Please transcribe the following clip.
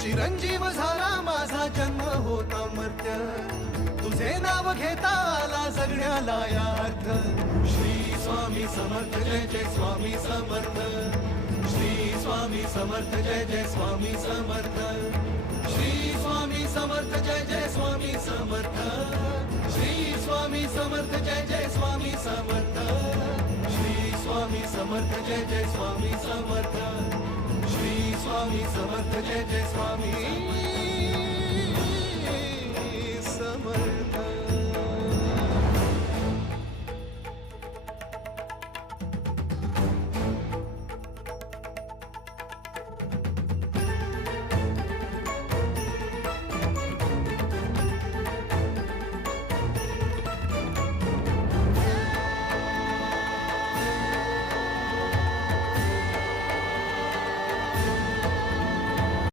चिरंजीव झाला माझा जन्म होता मर्त्य, तुझे नाव घेता आला जगण्याला यार्थ. श्री स्वामी समर्थ जय जय स्वामी समर्थ. श्री स्वामी समर्थ जय जय स्वामी समर्थ. श्री स्वामी समर्थ जय जय स्वामी समर्थ. श्री स्वामी समर्थ जय जय स्वामी समर्थ. श्री स्वामी समर्थ जय जय स्वामी समर्थ. श्री स्वामी समर्थ